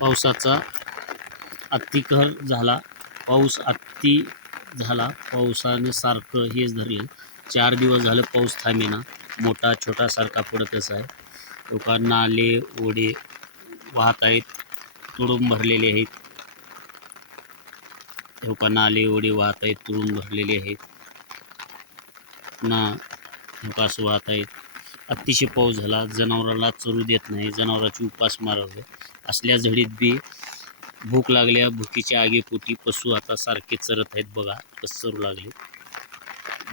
पावसाचा अतिकहर झाला. पाऊस अति झाला. पावसानं सारखं हेच धरलं. 4 दिवस झालं पाऊस थांबेना. मोठा छोटा सारखा पडतच आहे. लोका नाले ओढे वाहत आहेत, तुडूंब भरलेले आहेत. लोका नाले ओढे वाहत आहेत, तुडूंब भरलेले आहेत ना. लोका असं वाहत आहेत. अतिशय पाऊस झाला. जनावराला चरू देत नाही. जनावराची उपास मारवले. असल्या झडीत बी भूक लागल्या. भुकीच्या आगीपोटी पशु आता सारखे चरत आहेत. बघा कसं चरू लागले.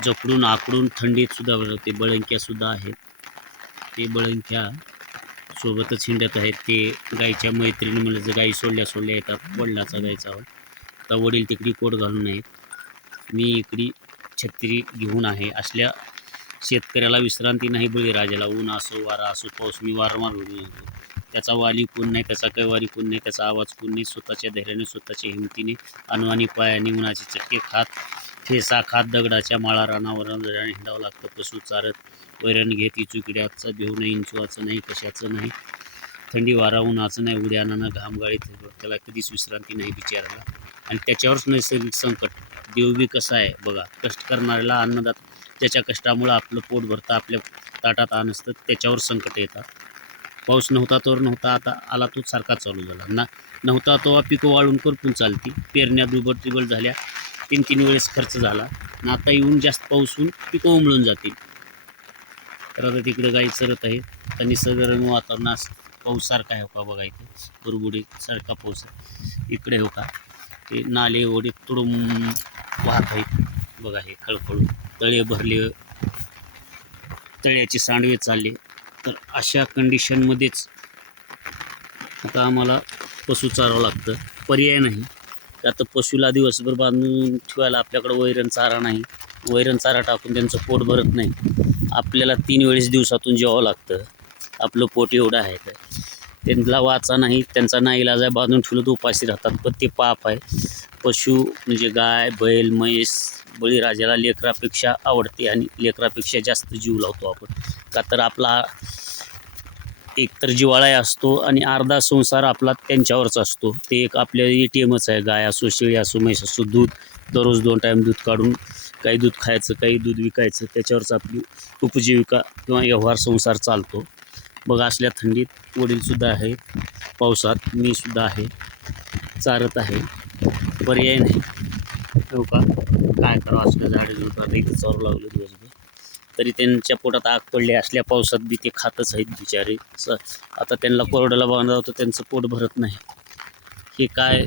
जकडून आकडून थंडीत सुद्धा ते बळंक्या सुद्धा आहेत. ते बळंक्या सोबतच हिंडत आहेत. ते गाईच्या मैत्रिणी म्हणलं जर गाई सोडल्या येतात. वडिलाचा गायचा आता वडील तिकडी कोट घालून नाहीत. मी इकडी छत्री घेऊन आहे. असल्या शेतकऱ्याला विश्रांती नाही बळीराजाला. ऊन असो वारा असो पाऊस मी वारंवार घडून येतो. त्याचा वाली कोण नाही, त्याचा कैवारी कोण नाही, त्याचा आवाज कोण नाही. स्वतःच्या धैर्याने स्वतःच्या हिमतीने अनवाणी पायाने उन्हाचे चटके खात ठेसा खात दगडाच्या माळा रानावर हिंडावं लागतं. पशु चारत वैरण घेत इचुकिड्याचा भेव नाही, इंचवाचं नाही, कशाचं नाही, थंडी वारा उन्हाचं नाही, उड्यानं घामगाळीत त्याला कधीच विश्रांती नाही बिचारायला. आणि त्याच्यावरच नैसर्गिक संकट. देव बी कसा आहे बघा. कष्ट करणाऱ्याला अन्नदाता ज्याच्या कष्टामुळं आपलं पोट भरतं, आपल्या ताटात आणसतं, त्याच्यावर संकट येतात. पाऊस नव्हता तोवर नव्हता, आता आला तो सारखा चालू झाला. नव्हता तेव्हा पिकं वाळून करपून चालती. पेरण्या दुबट तिबट झाल्या. 3 वेळेस खर्च झाला. आणि आता येऊन जास्त पाऊस होऊन पिकं उमळून जातील. तर आता तिकडे गाई चरत आहेत. आता निसर्गरम्य वातावरण पाऊस सारखा आहे का बघा. इथे बुरबुडीत सारखा पाऊस आहे. इकडे हो का ते नाले ओढे तुडूंब वाहत आहेत. बघा हे खळखळून तळे भरले, तळ्याचे सांडवे चालले. तर अशा कंडिशनमध्येच आता आम्हाला पशु चारावं लागतं. पर्याय नाही. आता पशुला दिवसभर बांधून ठेवायला आपल्याकडं वैरण चारा नाही. वैरण चारा टाकून त्यांचं पोट भरत नाही. आपल्याला 3 वेळेस दिवसातून जेवावं लागतं. आपलं पोट एवढं आहे तर त्यांना वाचा नाही. त्यांचा नाईलाज आहे. बांधून ठेवलं तर उपाशी राहतात. पण ते पाप आहे. पशु म्हणजे गाय बैल म्हैस बळीराजाला लेकरापेक्षा आवडते आणि लेकरापेक्षा जास्त जीव लावतो आपण. का तर आपला एकतर जिव्हाळा असतो आणि अर्धा संसार आपला त्यांच्यावरच असतो. ते एक आपल्या ATMच आहे. गाय असो शेळी असो म्हैस असो. दूध दररोज 2 टाईम दूध काढून काही दूध खायचं, काही दूध विकायचं, त्याच्यावरच आपली उपजीविका किंवा व्यवहार संसार चालतो. बघा असल्या थंडीत वडीलसुद्धा आहे, पावसात मीसुद्धा आहे, चारत आहे. पर्याय नाही हो का. काय करावं. असल्या झाडे झुडपात इथं चारू लागलं दिवसभर तरी त्यांच्या पोटात आग पडली. असल्या पावसात बी ते खातच आहेत बिचारे. आता त्यांना कोरड्याला बांधावं तर त्यांचं पोट भरत नाही. हे काय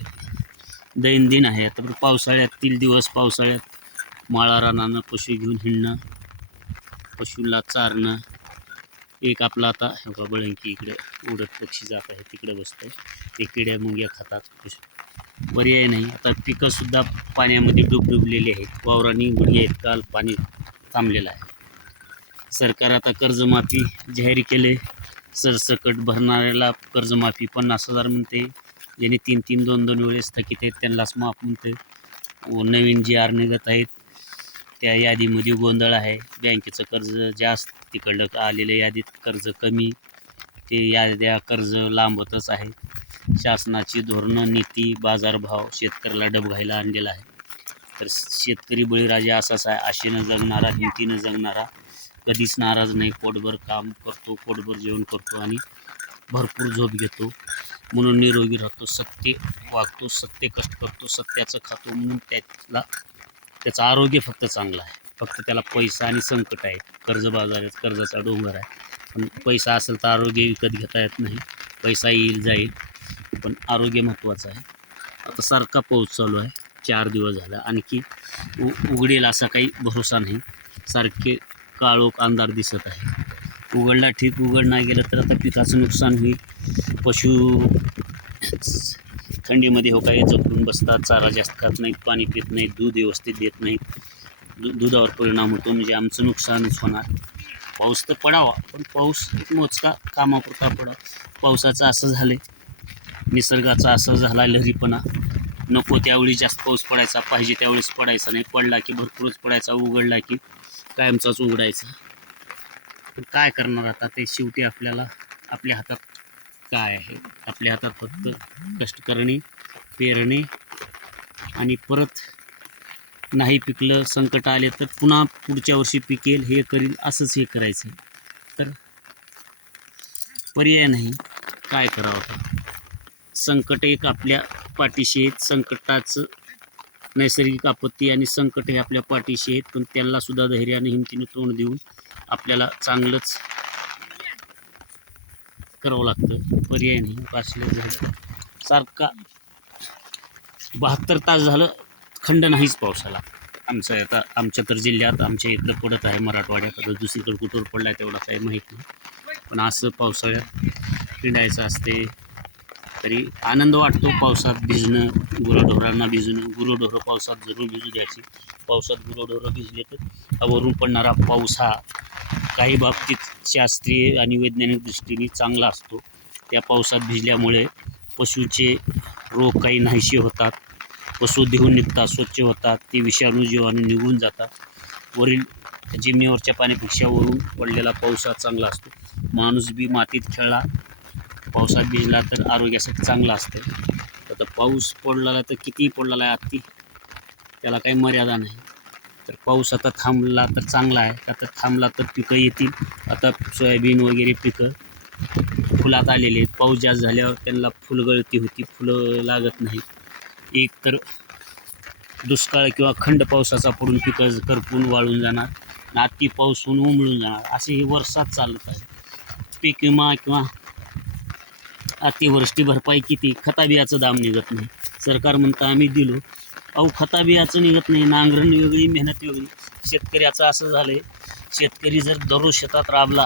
दैनंदिन आहे. आता पावसाळ्यातील दिवस पावसाळ्यात माळा रानानं पशु घेऊन हिंडणं, पशुला चारणं. एक आपला आता हे का बळंकी इकडे उडत पक्षी जात आहे, तिकडे बसतं. ते किड्या मुंग्या खातात. पर्याय नाही. आता पिकंसुद्धा पाण्यामध्ये डुबलेली आहेत. वावरांनी गुडघे आहेत. काल पाणी थांबलेलं आहे. सरकार आता कर्जमाफी जाहीर केले. सरसकट भरणाऱ्याला कर्जमाफी 50,000 म्हणते. ज्यांनी 3-3, 2-2 वेळेस थकीत आहेत त्यांनाच माफ म्हणते. नवीन GR निघत आहेत. त्या यादीमध्ये गोंधळ आहे. बँकेचं कर्ज जास्त, तिकडलं आलेल्या यादीत कर्ज कमी. ते याद्या कर्ज लांबतच आहे. शासनाची धोरणं नीती बाजारभाव शेतकऱ्याला डबघाईला आणलेला आहे. तर शेतकरी बळीराजा असाच आहे. आशेनं जगणारा, हिमतीनं जगणारा, कधीच नाराज नाही. पोटभर काम करतो, पोटभर जेवण करतो आणि भरपूर झोप घेतो म्हणून निरोगी राहतो. सत्य वागतो, सत्य कष्ट करतो, सत्याचं खातो म्हणून त्याचं आरोग्य फक्त चांगलं आहे. फक्त त्याला पैसा आणि संकट आहे. कर्जबाजारीत कर्जाचा डोंगर आहे. पण पैसा असेल तर आरोग्य विकत घेता येत नाही. पैसा येईल जाईल पण आरोग्य महत्त्वाचं आहे. आता सारखा पाऊस चालू आहे. 4 दिवस झाला. आणखी उघडेल असा काही भरोसा नाही. सारखे काळोख अंधार दिसत आहे. उघडला ठीक, उघड नाही गेलं तर आता पिकाचं नुकसान होईल. पशु थंडीमध्ये हो काही जखडून बसतात. चारा जास्त खात नाहीत, पाणी पित नाहीत, दूध व्यवस्थित देत नाहीत. दुधावर परिणाम होतो. म्हणजे आमचं नुकसानच होणार. पाऊस तर पडावा पण पाऊस मोजका कामापुरता पडावा. पावसाचं असं झालं निसर्गाचा असं झाला लहरीपणा. नको त्यावेळी जास्त पाऊस पडायचा, पाहिजे त्यावेळेस पडायचा नाही. पडला की भरपूरच पडायचा, उघडला की कायमचाच उघडायचा. पण काय करणार आता ते शेवटी आपल्याला आपल्या हातात काय आहे. आपल्या हातात फक्त कष्ट करणे, पेरणे आणि परत नाही पिकलं, संकट आले तर पुन्हा पुढच्या वर्षी पिकेल, हे करील, असंच हे करायचं. तर पर्याय नाही, काय करावं आता. संकट एक आपल्या पाठीशी आहेत. संकटाचं नैसर्गिक आपत्ती आणि संकट हे आपल्या पाठीशी आहेत, पण त्यांना सुद्धा धैर्याने हिमतीने तोंड देऊन आपल्याला चांगलंच करावं लागतं. पर्याय नाही. वाचलं झालं सारखा 72 तास झालं खंड नाहीच पावसाला. आता आमच्या तर जिल्ह्यात आमच्या इकडं पडत आहे, मराठवाड्यात. आता दुसरीकडे कुठवर पडला आहे तेवढा काही माहीत नाही, पण असं पावसाळ्यात पिंडायचं असते. तरी आनंद वाटतो पावसात भिजणं, गुरंढोरांना भिजणं. गुरंढोरं पावसात जरूर भिजू द्यायची. पावसात गुरंढोरं भिजले तर वरून पडणारा पाऊस हा काही बाबतीत शास्त्रीय आणि वैज्ञानिक दृष्टीने चांगला असतो. त्या पावसात भिजल्यामुळे पशूचे रोग काही नाहीसे होतात, पशु धुवून निघतात, स्वच्छ होतात, ते विषाणू जीवाणू निघून जातात. वरील जमिनीवरच्या पाण्यापेक्षा वरून पडलेला पाऊस हा चांगला असतो. माणूस बी मातीत खेळला, पावसात भिजला तर आरोग्यासाठी चांगला असतं. आता पाऊस पडलेला तर कितीही पडलेला आहे अति, त्याला काही मर्यादा नाही. तर पाऊस आता थांबला तर चांगला आहे, आता थांबला तर पिकं येतील. आता सोयाबीन वगैरे पिकं फुलात आलेले आहेत. पाऊस जास्त झाल्यावर त्यांना फुलगळती होती, फुलं लागत नाही. एक तर दुष्काळ किंवा खंड पावसाचा पडून पिकं करपून वाळून जाणार, अति पाऊस होऊन उमळून जाणार, असे हे वर्षात चालत आहे. पीक विमा किंवा अतिवृष्टी भरपाई किती, खताबियाचं दाम निघत नाही. सरकार म्हणतं आम्ही दिलो, अहो खताबियाचं निघत नाही. नांगरण वेगळी, मेहनत वेगळी. शेतकऱ्याचं असं झालं आहे, शेतकरी जर दररोज शेतात राबला,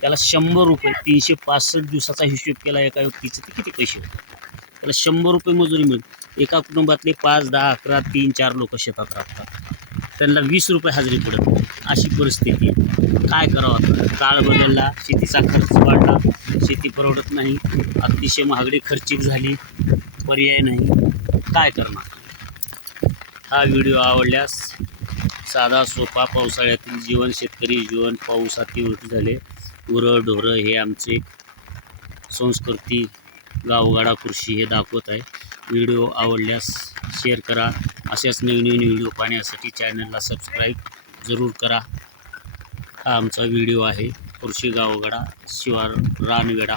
त्याला 100 रुपये, 365 दिवसाचा हिशोब केला एका व्यक्तीचे, ते किती पैसे होतात? त्याला 100 रुपये मजुरी मिळते. एका कुटुंबातले 5, 10, 11, 3, 4 लोक शेतात राबतात, त्यांना 20 रुपये हजेरी पडत नाही. अशी परिस्थिती आहे. काय करावं आता? काळ बदलला, शेतीचा खर्च वाढला, शेती परवडत नाही, अतिशय महागडी खर्चिक झाली, पर्याय नाही, काय करणार? हा व्हिडिओ आवडल्यास साधा सोपा पावसाळ्यातील जीवन, शेतकरी जीवन, पाऊस अतिवृष्टी झाले, गुरं ढोरं हे आमचे संस्कृती, गावगाडा कृषी हे दाखवत आहे. व्हिडिओ आवडल्यास शेअर करा. अशाच नवीन नवीन व्हिडिओ पाहण्यासाठी चॅनलला सबस्क्राईब जरूर करा. हा आमचा व्हिडिओ आहे. कृषी गावगाडा शिवार रानवेडा